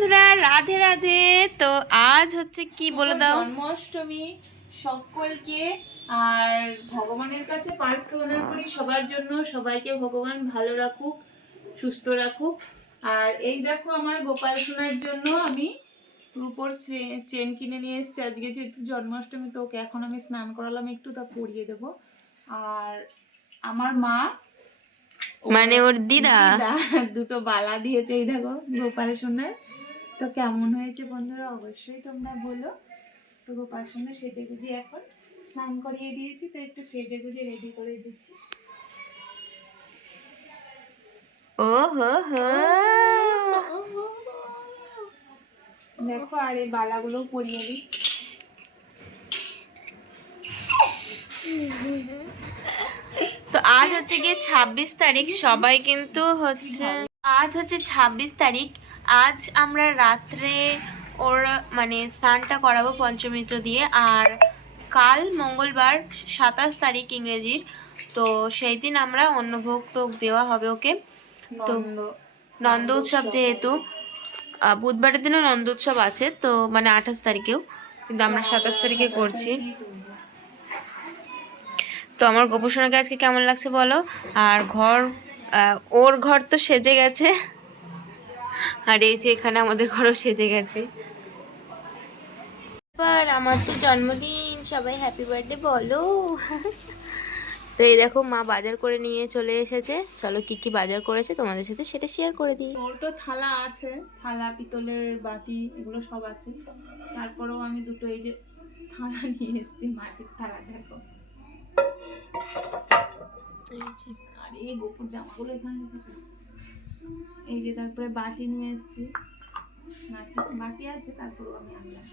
বন্ধুরা রাধে রাধে। তো আজ হচ্ছে কি বলে দাও? জন্মাষ্টমী সকলকে আর ভগবানের কাছে প্রার্থনা করি সবার জন্য। সবাইকে ভগবান ভালো রাখুক সুস্থ রাখুক। আর এই দেখো আমার গোপাল সোনার জন্য আমি রূপোর চেন কিনে নিয়ে এসেছি। আজকে যেহেতু জন্মাষ্টমী তো ওকে এখন আমি স্নান করালাম একটু তা পরিয়ে দেব। আর আমার মা মানে ওর দিদা? দিদা দুটো বালা দিয়েছে এই দেখো গোপাল সোনার। তো কেমন হয়েছে বন্ধুরা? অবশ্যই তোমরা বলো। তো গোপাল সোনার সেজে গুজে এখন স্নান করিয়ে দিয়েছি তো একটু সেজে গুজে রেডি করে দিচ্ছি। ও হো! হো দেখো আর এই বালাগুলো পরিয়ে দিই। তো আজ হচ্ছে গিয়ে ছাব্বিশ তারিখ সবাই কিন্তু হচ্ছে আজ হচ্ছে ছাব্বিশ তারিখ। আজ আমরা রাত্রে ওর মানে স্নানটা করাবো পঞ্চমিত্র দিয়ে আর কাল মঙ্গলবার সাতাশ তারিখ ইংরেজির তো সেই দিন আমরা অন্নভোগ টোক দেওয়া হবে ওকে। তো নন্দ। উৎসব যেহেতু বুধবারের দিনও নন্দ উৎসব আছে তো মানে আঠাশ তারিখেও কিন্তু আমরা সাতাশ তারিখে করছি। তো আমার গোপসোনাকে আজকে কেমন লাগছে বলো? আর ঘর ওর ঘর তো সেজে গেছে। আর এই যে এখানে আমাদের ঘরও সেজে গেছে। আমার তো জন্মদিন, সবাই হ্যাপি বার্থডে বলো। তো এই দেখো, মা বাজার করে নিয়ে চলে এসেছে। চলো কি কি বাজার করেছে তোমাদের সাথে সেটা শেয়ার করে দিই। ওর তো থালা আছে, থালা, পিতলের বাটি, এগুলো সব আছে। তারপরেও আমি দুটো এই যে থালা নিয়ে এসেছি, মাটির থালা, দেখো। আর এই গোপুর জামাগুলো এখানে রেখেছি। এই যে তারপরে বাটি নিয়ে এসেছি। বাটি আছে তারপরেও আমি আনলাম।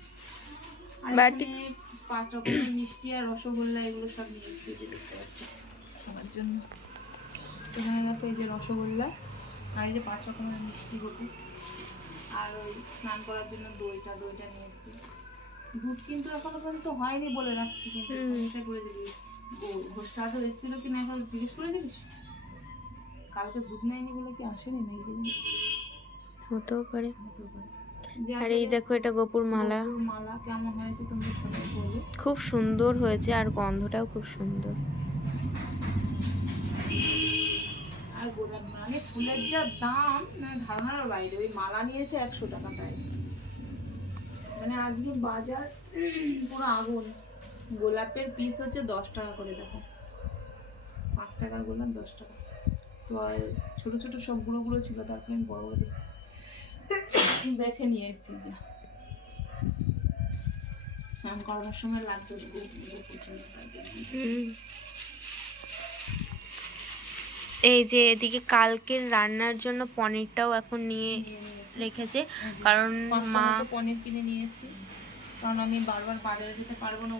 আর বাটি- পাঁচ রকমের মিষ্টি আর রসগোল্লা এগুলো সব নিয়ে এসেছি যে দেখতে পাচ্ছি। সবার জন্য। এখানে দেখো এই যে রসগোল্লা আর এই যে পাঁচ রকমের মিষ্টি গোপু আর ওই স্নান করার জন্য দইটা দইটা নিয়ে এসেছি। দুধ কিন্তু এখনও পর্যন্ত হয়নি বলে রাখছি কিন্তু। এটা করে দিবি ঘোষটা এসেছিল কি না এখন জিজ্ঞেস করে দিবিস কালকে নেয়নি বলে কি আসেনি নাকি হতেও পারে। আর এই দেখো এটা গোপুর মালা। মালা কেমন হয়েছে তোমরা সবাই বলো। খুব সুন্দর হয়েছে আর গন্ধটাও খুব সুন্দর। আর গোলাপ মানে ফুলের যা দাম মানে ধারণার বাইরে ওই মালা নিয়েছে একশো টাকা তাই মানে আজকে বাজার পুরো আগুন। গোলাপের পিস হচ্ছে দশ টাকা করে দেখো। পাঁচ টাকার গোলাপ দশ টাকা। তো ছোট ছোট সব গুঁড়ো গুঁড়ো ছিল তারপরে আমি বড় বড় বেছে নিয়ে এসেছি যে স্নান করানোর সময় লাগতো। এই যে এদিকে কালকের রান্নার জন্য পনিরটাও এখন নিয়ে নিয়ে রেখেছে কারণ মা পনির কিনে নিয়ে এসেছি। কারণ আমি বারবার বাজারে যেতে পারব না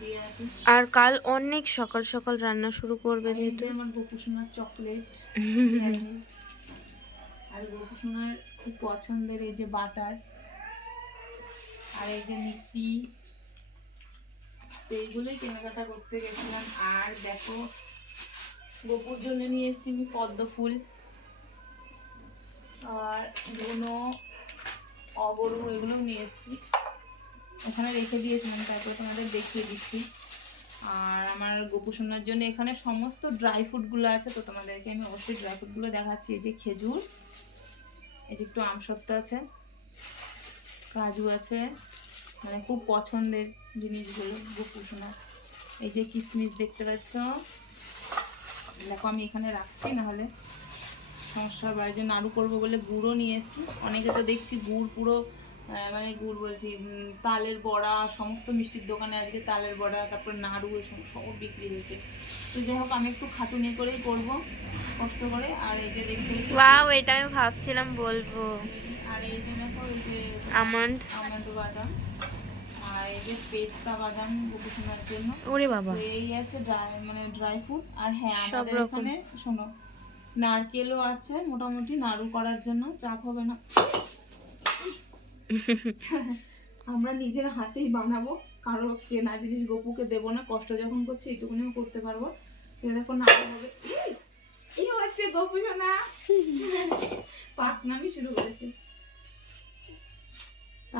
দিয়ে আসি। আর কাল অনেক সকাল সকাল রান্না শুরু করবে যেহেতু। আমার গোপুসোনার চকলেট। আর গোপুসোনার খুব পছন্দের এই যে বাটার। আর এই যে মিক্সি তো এইগুলোই কেনাকাটা করতে গেছিলাম। আর দেখো গোপুর জন্য নিয়ে এসেছি আমি পদ্ম ফুল। আর ধুনো অবরু এগুলোও নিয়ে এসেছি। ওখানে রেখে দিয়েছিলাম তারপরে তোমাদের দেখিয়ে দিচ্ছি। আর আমার গোপু সোনার জন্য এখানে সমস্ত ড্রাই ফ্রুটগুলো আছে, তো তোমাদেরকে আমি অবশ্যই ড্রাই ফ্রুটগুলো দেখাচ্ছি। এই যে খেজুর, এই যে একটু আমসত্ব আছে, কাজু আছে মানে খুব পছন্দের জিনিসগুলো গোপু এই যে কিশমিশ দেখতে পাচ্ছ। দেখো আমি এখানে রাখছি, নাহলে সমস্যা এই যে নাড়ু করব বলে গুড়ও নিয়ে এসেছি। অনেকে তো দেখছি গুড় পুরো মানে গুড় বলছি তালের বড়া সমস্ত মিষ্টির দোকানে আজকে তালের বড়া তারপর নাড়ু এসব সব বিক্রি হয়েছে। তো যাই হোক আমি একটু খাটুনি করেই করব কষ্ট করে। আর এই যে দেখতে ওয়াও এটা আমি ভাবছিলাম বলব। আর এই যে দেখো এই যে আমন্ড। আমন্ড বাদাম আর এই যে পেস্তা বাদাম গোপুসোনার জন্য। ওরে বাবা। এই আছে ড্রাই মানে ড্রাই ফ্রুট। আর হ্যাঁ আমাদের। এখানে শোনো নারকেলও আছে মোটামুটি নাড়ু করার জন্য চাপ হবে না। আমরা নিজের হাতেই বানাবো কারও কেনা জিনিস গপুকে দেবো না কষ্ট যখন করছে এইটুকুনিও করতে পারব। দেখো নাড়ু হবে। এই, হচ্ছে গপু সোনা। পাকনামি শুরু করেছে।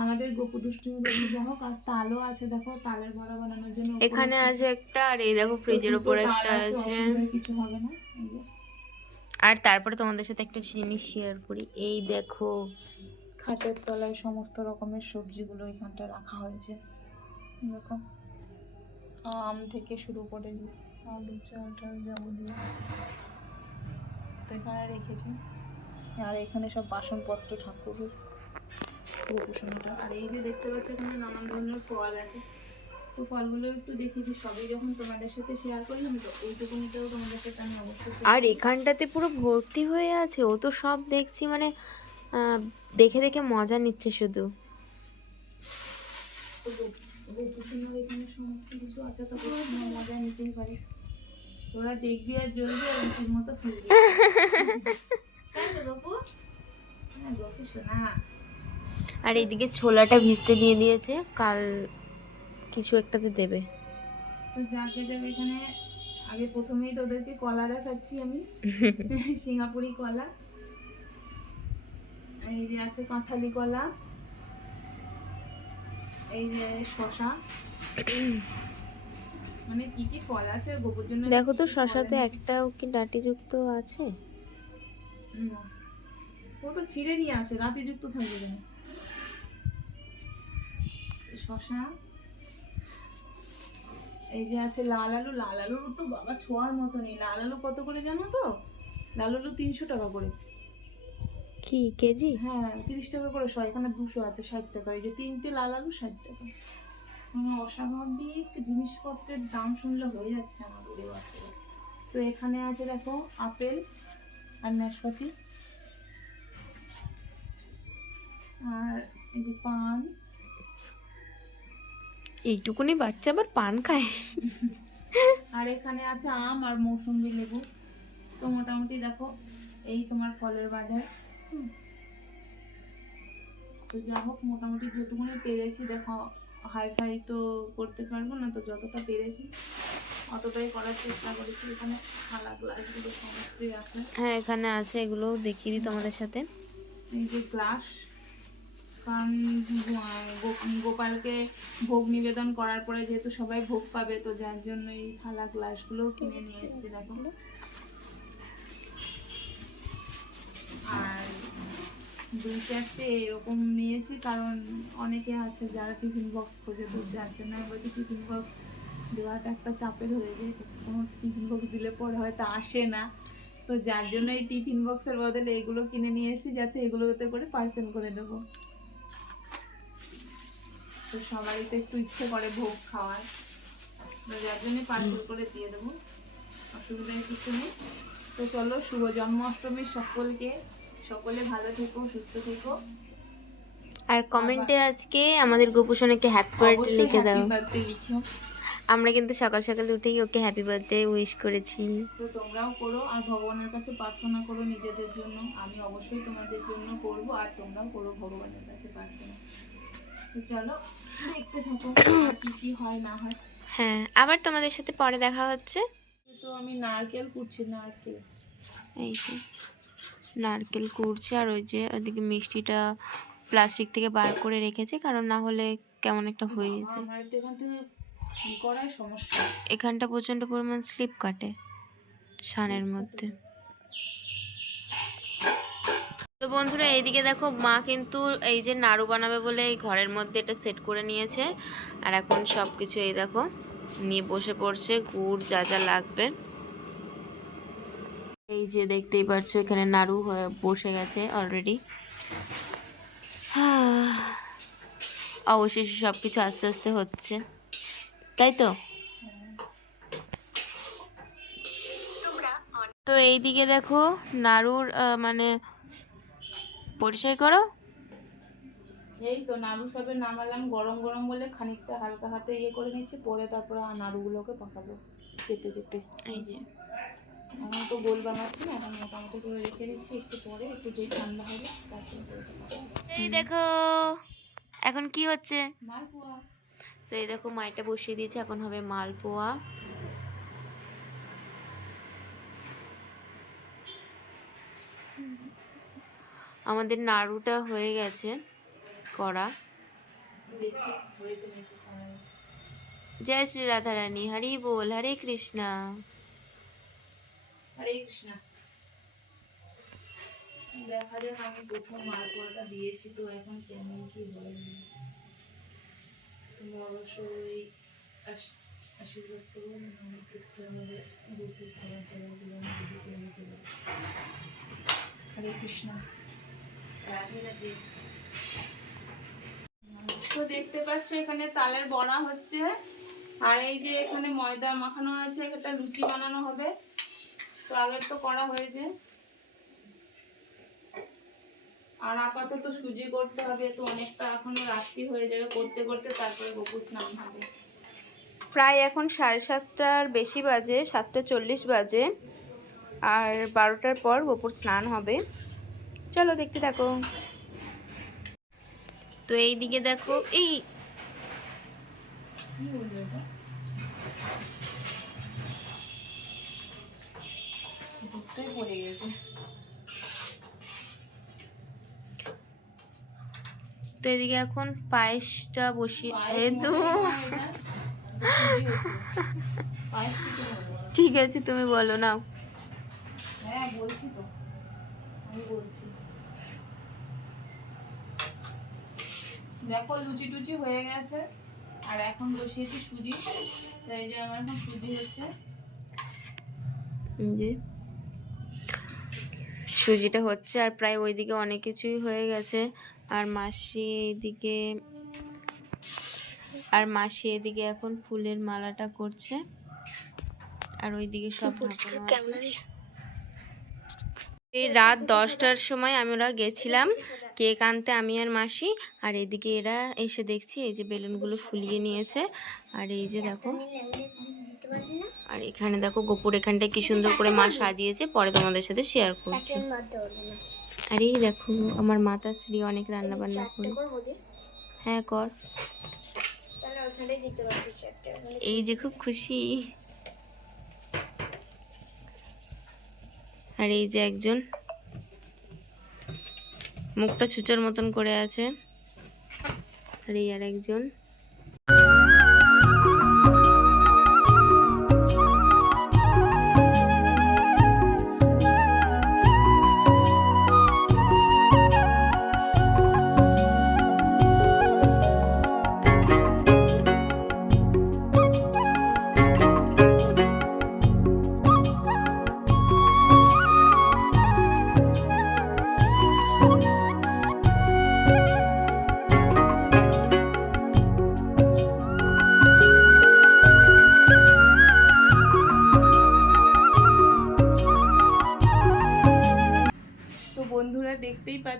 আমাদের গোপু দুষ্টুমি বেশি যা হোক আর তালও আছে দেখো তালের বড়া বানানোর জন্য এখানে আছে একটা আর এই দেখো ফ্রিজের উপরে একটা আছে কিছু হবে না আর তারপরে তোমাদের সাথে একটা জিনিস শেয়ার করি। এই দেখো খাটের তলায় সমস্ত রকমের সবজিগুলো এখানটা রাখা হয়েছে। দেখো আম থেকে শুরু করে যে আলু চাল টাল যাবতীয় তো এখানে রেখেছি। আর এখানে সব বাসনপত্র ঠাকুরের আর এই যে দেখতে পাচ্ছ এখানে নানান ধরনের ফল আছে। তো ফলগুলো একটু দেখিয়েছি সবই যখন তোমাদের সাথে শেয়ার করলাম তো এইটুকুনিটাও তোমাদের সাথে আমি অবশ্যই আর এখানটাতে পুরো ভর্তি হয়ে আছে ও তো সব দেখছি মানে দেখে দেখে মজা নিচ্ছে শুধু। গোপুসোনার এখানে সমস্ত কিছু আছে তো গোপুসোনা মজা নিতেই পারি ওরা দেখবি আর জ্বলবি আর ঠিক মতো ফিরবি তাই তো গপু হ্যাঁ গপু শোনা আর এইদিকে ছোলাটা ভিজতে দিয়ে দিয়েছে কাল কিছু একটাতে দেবে। তো যাকে যাবে এখানে আগে প্রথমেই তোদেরকে কলা দেখাচ্ছি আমি সিঙ্গাপুরি কলা। এই যে আছে কাঁঠালি কলা এই যে শশা মানে কি কি ফল আছে গোপুর জন্য দেখো তো শশাতে একটাও কি ডাটিযুক্ত আছে? না। ও তো ছিঁড়ে নিয়ে আসে রাতে যুক্ত থাকবে কেন? শশা এই যে আছে লাল আলু লাল আলুর তো বাবা ছোঁয়ার মতো নেই। লাল আলু কত করে জানো তো? লাল আলু তিনশো টাকা করে। কি কেজি? হ্যাঁ তিরিশ টাকা করে শো এখানে দুশো আছে ষাট টাকা। এই যে তিনটে লাল আলু ষাট টাকা। মানে অস্বাভাবিক জিনিসপত্রের দাম শুনলে হয়ে যাচ্ছে আমার ওরে তো এখানে আছে দেখো আপেল আর নাশপাতি। আর এই যে পান। এইটুকুনি বাচ্চা আবার পান খায়। আর এখানে আছে আম আর মৌসুম্বি লেবু। তো মোটামুটি দেখো এই তোমার ফলের বাজার। তো যা হোক মোটামুটি যেটুকুনি পেরেছি দেখো হাই ফাই তো করতে পারব না তো যতটা পেরেছি অতটাই করার চেষ্টা করেছি। এখানে থালা গ্লাসগুলো সমস্তই আছে। হ্যাঁ এখানে আছে এগুলো দেখিয়ে দিই তোমাদের সাথে। এই যে গ্লাস কারণ গোপালকে ভোগ নিবেদন করার পরে যেহেতু সবাই ভোগ পাবে তো যার জন্য এই থালা গ্লাসগুলো কিনে নিয়ে এসেছি দেখো। আর দুই চারটে এরকম নিয়েছি, কারণ অনেকে আছে যারা টিফিন বক্স খোঁজে, তো যার জন্য আমি বলছি টিফিন বক্স দেওয়াটা একটা চাপের হয়ে যায়, কোনো টিফিন বক্স দিলে পরে হয়তো আসে না। তো যার জন্য এই টিফিন বক্সের বদলে এগুলো কিনে নিয়ে এসেছি, যাতে এগুলোতে করে পার্সেল করে দেবো। তো সবারই তো একটু ইচ্ছে করে ভোগ খাওয়ার। তো যার জন্য পার্সেল করে দিয়ে দেবো অসুবিধা কিছু নেই। তো চলো, শুভ জন্মাষ্টমী সকলকে। সকলে ভালো থেকো সুস্থ থেকো। আর কমেন্টে আজকে আমাদের গোপুসোনাকে হ্যাপি বার্থডে লিখে দাও। আমরা কিন্তু সকাল সকাল উঠেই ওকে হ্যাপি বার্থডে উইশ করেছি। তো তোমরাও করো আর ভগবানের কাছে প্রার্থনা করো নিজেদের জন্য। আমি অবশ্যই তোমাদের জন্য করব আর তোমরাও করো ভগবানের কাছে প্রার্থনা। তো চলো দেখতে থাকো কি কি হয় না হয়। হ্যাঁ আবার তোমাদের সাথে পরে দেখা হচ্ছে। তো আমি নারকেল কুটছি নারকেল। এই যে। নারকেল কুড়ছে আর ওই যে ওইদিকে মিষ্টিটা প্লাস্টিক থেকে বার করে রেখেছে কারণ না হলে কেমন একটা হয়ে যায়। এখানটা প্রচণ্ড পরিমাণ স্লিপ কাটে সানের মধ্যে। তো বন্ধুরা এইদিকে দেখো মা কিন্তু এই যে নাড়ু বানাবে বলে এই ঘরের মধ্যে এটা সেট করে নিয়েছে। আর এখন সব কিছু এই দেখো নিয়ে বসে পড়ছে গুড় যা যা লাগবে। এই যে দেখতেই পারছ এখানে নাড়ু হয়ে বসে গেছে অলরেডি অবশেষে সব কিছু আস্তে আস্তে হচ্ছে। তাই তো? তো এইদিকে দেখো নাড়ুর মানে পরিচয় করো। এই তো নাড়ু সবে নামালাম গরম গরম বলে খানিকটা হালকা হাতে ইয়ে করে নিচ্ছি পরে তারপরে নাড়ুগুলোকে পাকাবো চেপে চেপে। এই যে। আমি তো গোল বানাচ্ছি না এখন মোটামুটি করে রেখে দিচ্ছি একটু পরে একটু যেই ঠান্ডা হবে তারপরে এই দেখো এখন কি হচ্ছে? মালপোয়া। তো এই দেখো মাইটা বসিয়ে দিয়েছে এখন হবে মালপোয়া। আমাদের নাড়ুটা হয়ে গেছে করা। জয় শ্রী রাধা রানী হরি বল হরে কৃষ্ণা। হরে কৃষ্ণ। দেখা যাক আমি প্রথম দিয়েছি তো এখন কেমন কি আশীর্বাদ আমি দুটো খাবার হরে কৃষ্ণ। তো দেখতে পাচ্ছ এখানে তালের বড়া হচ্ছে। আর এই যে এখানে ময়দা মাখানো আছে একটা লুচি বানানো হবে। তো আগের তো করা হয়েছে। আর আপাতত সুজি করতে হবে তো অনেকটা এখনও রাত্রি হয়ে যাবে করতে করতে তারপরে গোপুর স্নান হবে। প্রায় এখন সাড়ে সাতটার বেশি বাজে সাতটা চল্লিশ বাজে আর বারোটার পর গোপুর স্নান হবে। চলো দেখতে থাকো। তো এই দিকে দেখো এই বলব পড়ে গেছে তো এদিকে এখন পায়েসটা বসিয়ে। ঠিক আছে তুমি বলো না হ্যাঁ বলছি তো আমি বলছি দেখো লুচি টুচি হয়ে গেছে আর এখন বসিয়েছি সুজি তাই যে আমার এখন সুজি হচ্ছে যে সুজিটা হচ্ছে আর প্রায় ওইদিকে অনেক কিছুই হয়ে গেছে। আর মাসি এইদিকে আর মাসি এদিকে এখন ফুলের মালাটা করছে। আর ওইদিকে সব এই রাত দশটার সময় আমরা গেছিলাম কেক আনতে আমি আর মাসি। আর এদিকে এরা এসে দেখছি এই যে বেলুনগুলো ফুলিয়ে নিয়েছে। আর এই যে দেখো। আর এখানে দেখো গোপুর এখানটা কি সুন্দর করে মা সাজিয়েছে পরে তোমাদের সাথে শেয়ার করছি। আর এই দেখো আমার মাতা শ্রী অনেক রান্না বান্না করে। হ্যাঁ কর। এই যে খুব খুশি। আর এই যে একজন মুখটা ছুচোর মতন করে আছে। আর এই আর একজন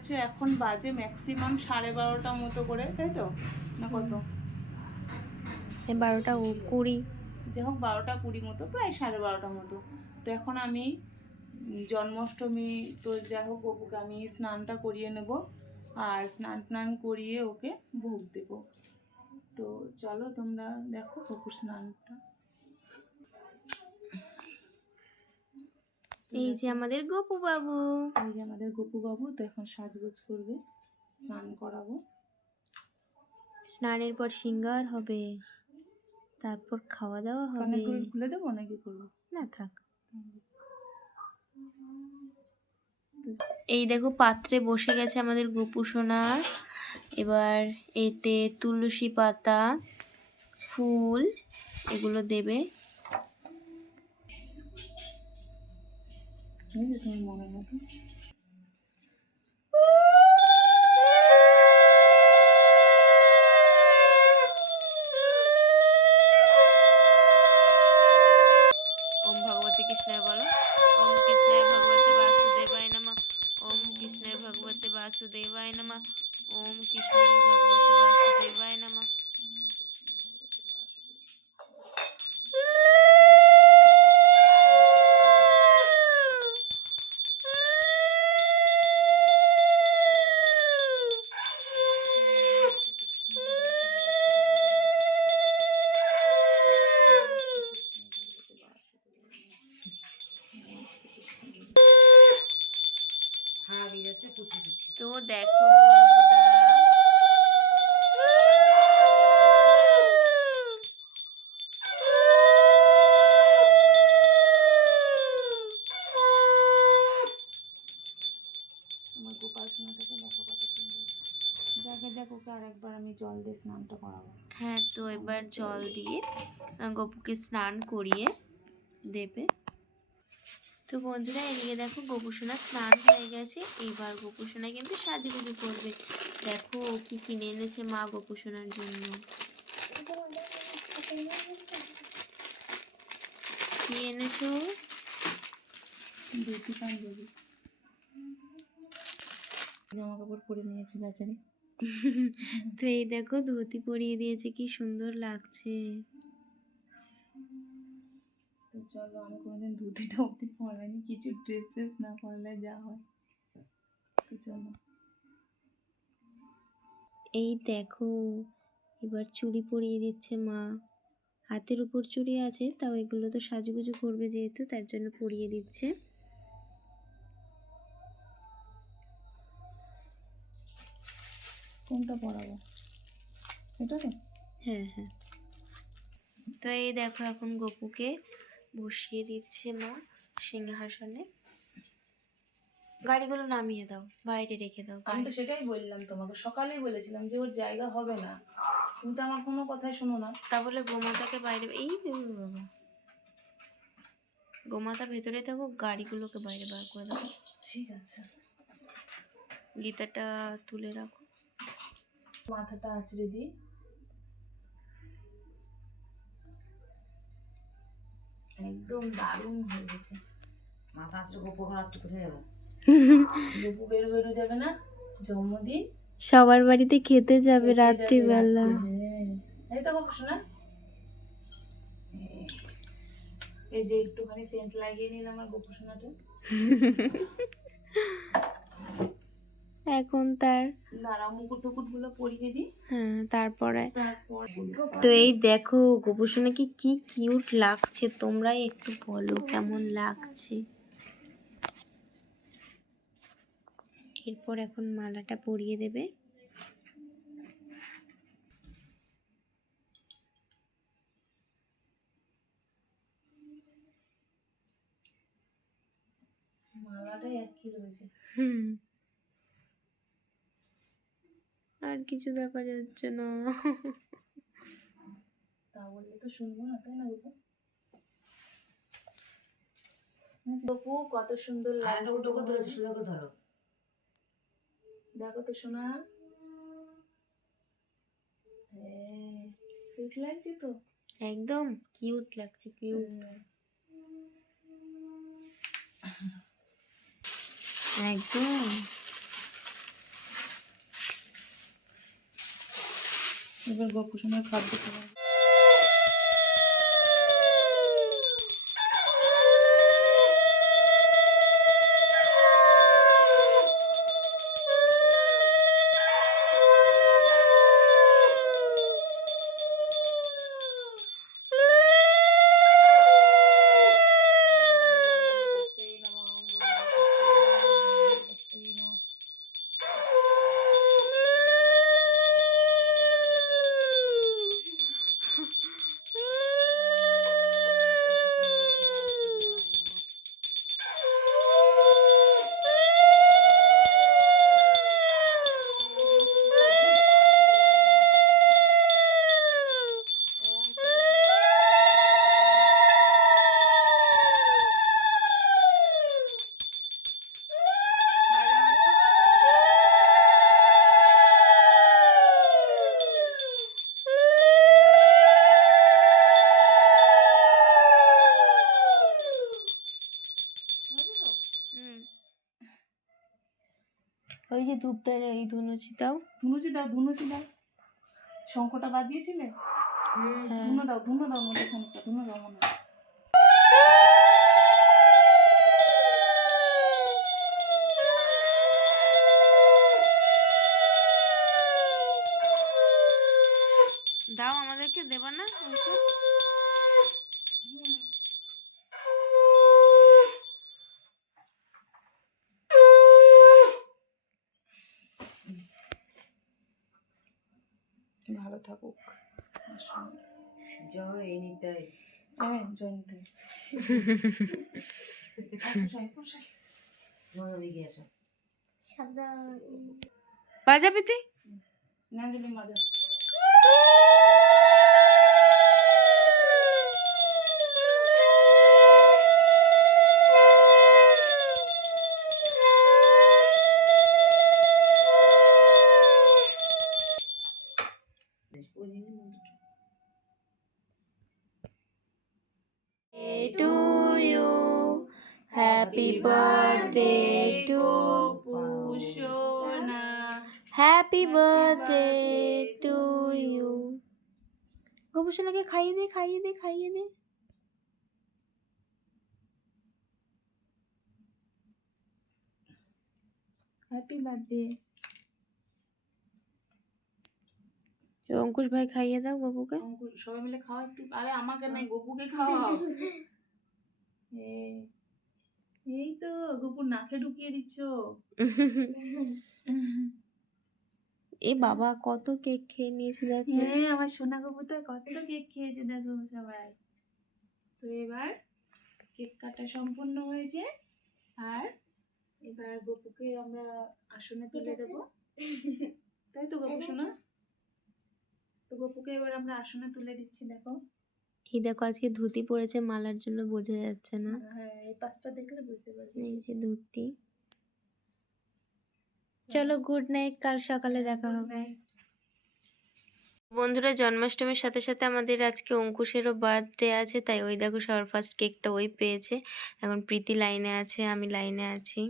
পাচ্ছ এখন বাজে ম্যাক্সিমাম সাড়ে বারোটা মতো করে তাই তো? না কত? বারোটা কুড়ি। যাই হোক বারোটা কুড়ি মতো প্রায় সাড়ে বারোটা মতো। তো এখন আমি জন্মাষ্টমী তো যাই হোক অপুকে আমি স্নানটা করিয়ে নেব। আর স্নান টান করিয়ে ওকে ভোগ দেব। তো চলো তোমরা দেখো অপুর স্নানটা। এই যে আমাদের গোপু বাবু এই যে আমাদের গোপু বাবু তো এখন সাজগোজ করবে স্নান করাবো। স্নানের পর সিঙ্গার হবে তারপর খাওয়া দাওয়া হবে। খুলে দেবো নাকি করব? না থাক। এই দেখো পাত্রে বসে গেছে আমাদের গোপু সোনা এবার এতে তুলসী পাতা ফুল এগুলো দেবে। এই যে তোমার মনের মতো ওম জল দিয়ে স্নানটা করাবো। হ্যাঁ তো এবার জল দিয়ে গপুকে স্নান করিয়ে দেবে। তো বন্ধুরা এদিকে দেখো গোপুসোনা স্নান হয়ে গেছে। এবার গোপুসোনা কিন্তু সাজুগুজু করবে। দেখো ও কি কিনে এনেছে মা গোপুসোনার জন্য। কি এনেছো? পাঞ্জাবি জামা কাপড় পরে নিয়েছে বেচারি। তো এই দেখো ধুতি পরিয়ে দিয়েছে কি সুন্দর লাগছে। তো চলো আমি কোনোদিন ধুতিটা পরাইনি কিছু ড্রেস ট্রেস না পরলে যা হয়। তো চলো। এই দেখো এবার চুড়ি পরিয়ে দিচ্ছে মা। হাতের উপর চুড়ি আছে তাও এগুলো তো সাজুগুজু করবে যেহেতু তার জন্য পরিয়ে দিচ্ছে। কোনটা পরাবো এটা তো? হ্যাঁ হ্যাঁ। তো এই দেখো এখন গপুকে বসিয়ে দিচ্ছে মা সিংহাসনে। গাড়িগুলো নামিয়ে দাও বাইরে রেখে দাও আমি তো সেটাই বললাম তোমাকে সকালেই বলেছিলাম যে ওর জায়গা হবে না। তুমি তো আমার কোনো কথাই শোনো না। তা বলে গোমাতাকে বাইরে এই বাবা গোমাতা ভেতরে থাকো গাড়িগুলোকে বাইরে বার করে দাও। ঠিক আছে। গীতাটা তুলে রাখো। মাথাটা আঁচড়ে দিই। একদম দারুণ হয়ে গেছে। মাথা আসছে গোপন রাত্রে কোথায় যাবে? লেবু বেরো বেরো যাবে না জন্মদিন। সবার বাড়িতে খেতে যাবে রাত্রিবেলা। এই তো শোনা এই যে একটুখানি সেন্ট লাগিয়ে নিলাম আমার গোপু সোনাটা এখন তার মুকুট টুকুটগুলো পরিয়ে দিই। হ্যাঁ তারপরে তো এই দেখো গোপুসোনাকে কি কিউট লাগছে তোমরাই একটু বলো কেমন লাগছে। এরপর এখন মালাটা পরিয়ে দেবে। মালাটাই এক কি রয়েছে। হুম। আর কিছু দেখা যাচ্ছে না। তা বললে তো শুনব না তাই না বাবু? বাবু কত সুন্দর লাগছে করে ধরো। দেখো তো শোনা হ্যাঁ লাগছে তো? একদম কিউট লাগছে কিউট একদম। এবার গপু সময় খাদ্য ধূপটা এই ধুনুচি দাও। ধুনুচি দাও ধুনুচি দাও। শঙ্কটা বাজিয়েছিলে? হ্যাঁ। ধুনো দাও ধুনো দাও মনে ধুনো দাও মনে থাকুক। জয় নিতাই। হ্যাঁ বাজাবি তুই না মজা to birthday to পুষোনা হ্যাপি বার্থডে টু ইউ গোপসোনাকে খাইয়ে দে খাইয়ে দে খাইয়ে দে হ্যাপি বার্থডে অঙ্কুশ ভাই খাইয়ে দাও বাবুকে সবাই মিলে খাওয়া একটু। আরে আমাকে নাই গপুকে খাওয়াও। এই, তো গপুর নাকে ঢুকিয়ে দিচ্ছ। এ বাবা কত কেক খেয়ে নিয়েছে দেখো। হ্যাঁ আমার সোনা গপু তো কত কেক খেয়েছে দেখো সবাই। তো এবার কেক কাটা সম্পূর্ণ হয়েছে আর এবার গপুকে আমরা আসনে তুলে দেবো। তাই তো গপু সোনা? তো গপুকে এবার আমরা আসনে তুলে দিচ্ছি দেখো। এই দেখো আজকে ধুতি পরেছে মালার জন্য বোঝা যাচ্ছে না। হ্যাঁ এই পাঁচটা দেখলে বুঝতে পারবি। এই যে ধুতি। চলো। গুড নাইট কাল সকালে দেখা হবে। বন্ধুরা জন্মাষ্টমীর সাথে সাথে আমাদের আজকে অঙ্কুশেরও বার্থডে আছে তাই ওই দেখো সবার ফার্স্ট কেকটা ওই পেয়েছে। এখন প্রীতি লাইনে আছে আমি লাইনে আছি।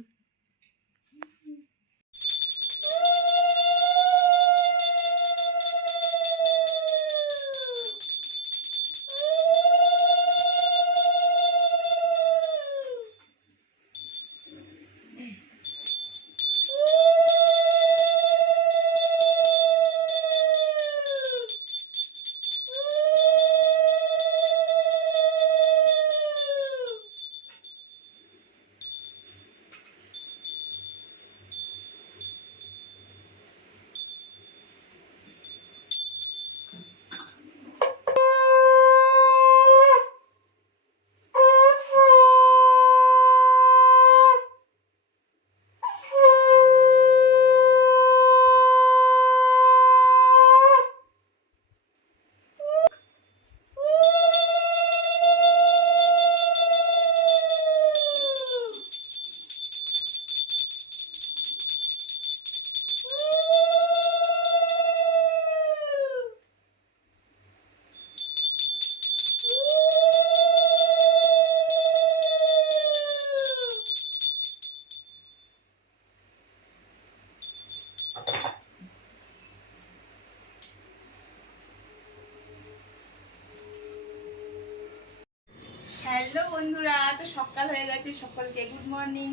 হ্যালো বন্ধুরা, তো সকাল হয়ে গেছে, সকলকে গুড মর্নিং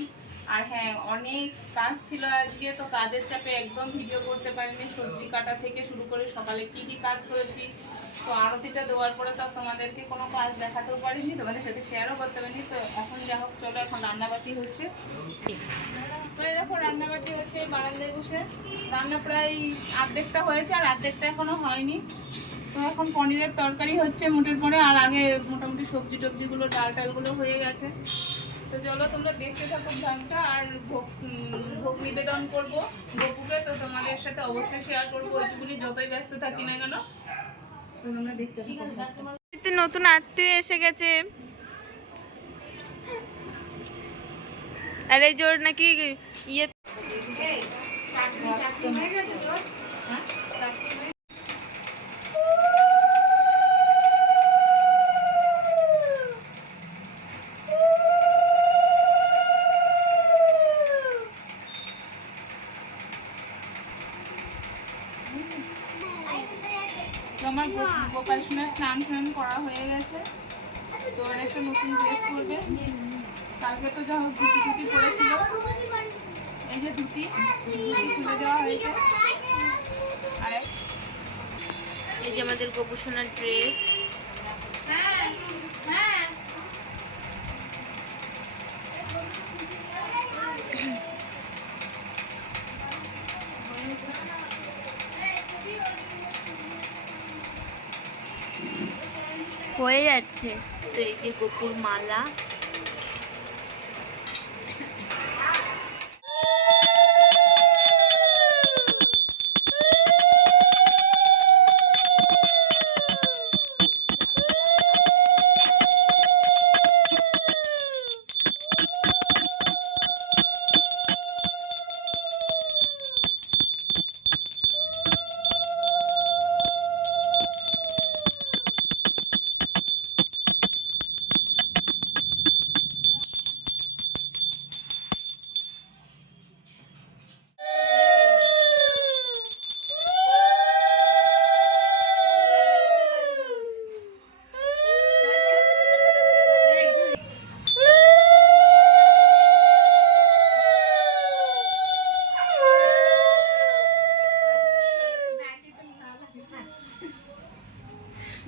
আর হ্যাঁ অনেক কাজ ছিল আজকে, তো কাজের চাপে একদম ভিডিও করতে পারিনি। সবজি কাটা থেকে শুরু করে সকালে কি কি কাজ করেছি, তো আরতিটা দেওয়ার পরে তো তোমাদেরকে কোনো কাজ দেখাতেও পারিনি, তোমাদের সাথে শেয়ারও করতে পারিনি। তো এখন যা হোক, চলো এখন রান্নাবাটি হচ্ছে। তো দেখো, রান্নাবাটি হচ্ছে বারান্দায় বসে। রান্না প্রায় অর্ধেকটা হয়েছে, আর অর্ধেকটা এখনও হয়নি। তো এখন পনিরের তরকারি হচ্ছে মোটের পরে, আর আগে মোটামুটি সবজি টবজিগুলো, ডাল টালগুলো হয়ে গেছে। তো চলো তোমরা দেখতে থাকো ভ্যানটা আর ভোগ ভোগ নিবেদন করব গপুকে। তো তোমাদের সাথে অবশ্যই শেয়ার করব, ওইটুকুনি যতই ব্যস্ত থাকি না কেন। তোমরা দেখতে থাকো। নতুন আত্মীয় এসে গেছে। আর এই জোর নাকি ইয়ে তো আমার গো- গোপাল সোনার স্নান টান করা হয়ে গেছে। তো ওর একটা নতুন ড্রেস পরবে। কালকে তো যা হোক ধুতি ধুতি পরেছিল। এই যে ধুতি ধুতি খুলে দেওয়া হয়েছে। আর এই যে আমাদের গোপুসোনার ড্রেস হয়ে যাচ্ছে। তো এই যে গোপুর মালা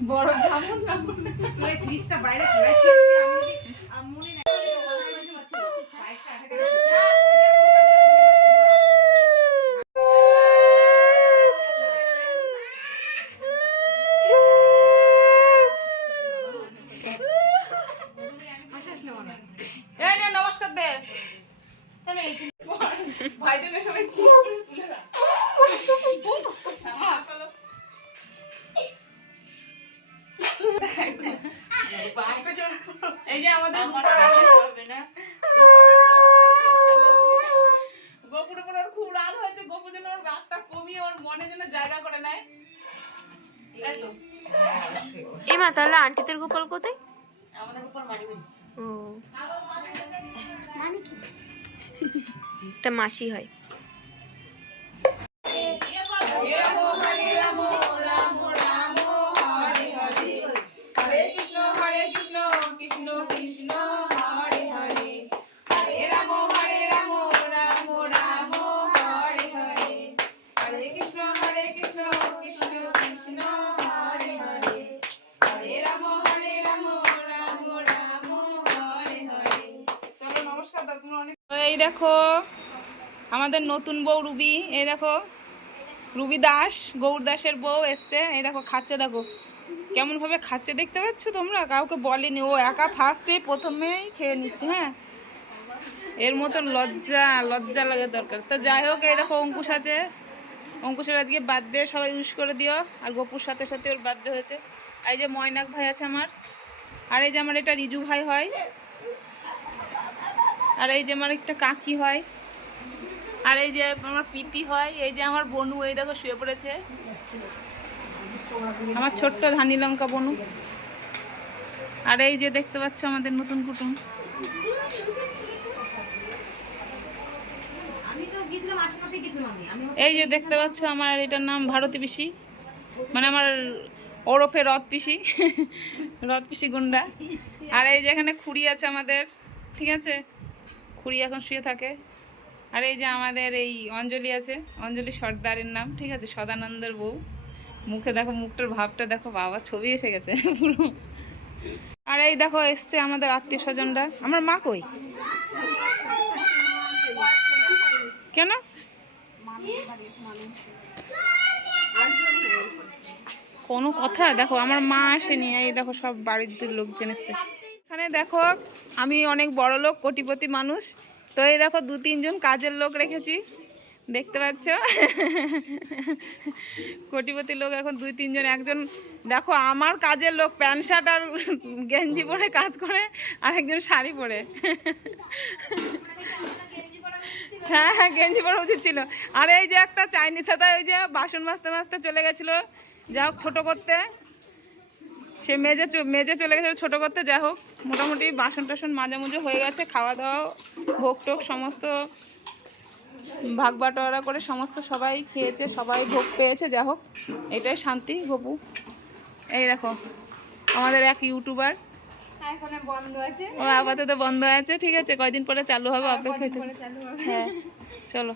বড় ব্রাহ্মণ না। তোরা ফ্রিজটা বাইরে খোলা একটা মাসি হয়। আমাদের নতুন বউ রুবি, এই দেখো, রুবি দাস, গৌর দাসের বউ এসছে, এই দেখো, খাচ্ছে দেখো। কেমন ভাবে খাচ্ছে দেখতে পাচ্ছ তোমরা? কাউকে বলেনি, ও একা ফার্স্টে প্রথমেই খেয়ে নিচ্ছে হ্যাঁ? এর মতন লজ্জা লজ্জা লাগে দরকার। তো যাই হোক, এই দেখো, অঙ্কুশ আছে। অঙ্কুশের আজকে বার্থডে সবাই ইউজ করে দিও। আর গপুর সাথে সাথে ওর বার্থডে হয়েছে। এই যে ময়নাক ভাই আছে আমার। আর এই যে আমার এটা রিজু ভাই হয়। আর এই যে আমার একটা কাকি হয়। আর এই যে আমার পিতি হয় এই যে আমার বনু এই দেখো শুয়ে পড়েছে। আমার ছোট্ট ধানি লঙ্কা বনু। আর এই যে দেখতে পাচ্ছ আমাদের নতুন কুটুম। এই যে দেখতে পাচ্ছ আমার এটার নাম ভারতী পিসি। মানে আমার ওরফে রথ পিসি। রথ পিসি গুন্ডা। আর এই যে এখানে খুঁড়ি আছে আমাদের ঠিক আছে? খুঁড়ি এখন শুয়ে থাকে। আর এই যে আমাদের এই অঞ্জলি আছে, অঞ্জলি সর্দারের নাম, ঠিক আছে? সদানন্দের বউ। মুখে দেখো, মুখটার ভাবটা দেখো, বাবা, ছবি এসে গেছে। পুরো। আর এই দেখো, এসছে আমাদের আত্মীয় স্বজনরা। আমার মা কই? কেন? কোনো কথা, দেখো, আমার মা আসেনি। এই দেখো, সব বাড়ির লোকজন এসছে। এখানে দেখো, আমি অনেক বড় লোক কোটিপতি মানুষ। তো এই দেখো দু তিনজন কাজের লোক রেখেছি। দেখতে পাচ্ছ? কোটিপতি লোক এখন দুই তিনজন, একজন দেখো আমার কাজের লোক, প্যান্ট, শার্ট আর গেঞ্জি পরে কাজ করে, আর একজন শাড়ি পরে। হ্যাঁ হ্যাঁ গেঞ্জি পরা উচিত ছিল। আর এই যে একটা চাইনিজ সাথে ওই যে বাসন মাজতে মাজতে চলে গেছিল। যা হোক, ছোটো করতে। সে মেজে মেজে চলে গেছে ছোটো করতে যা হোক মোটামুটি বাসন টাসন মাঝে মুঝে হয়ে গেছে খাওয়া দাওয়া ভোগ টোক সমস্ত ভাগ বাটোয়ারা করে সমস্ত সবাই খেয়েছে সবাই ভোগ পেয়েছে যা হোক এটাই শান্তি গপু। এই দেখো আমাদের এক ইউটিউবার। আছে। ও আপাতত বন্ধ আছে ঠিক আছে কয়দিন পরে চালু হবে অপেক্ষা চালু হবে। হ্যাঁ চলো।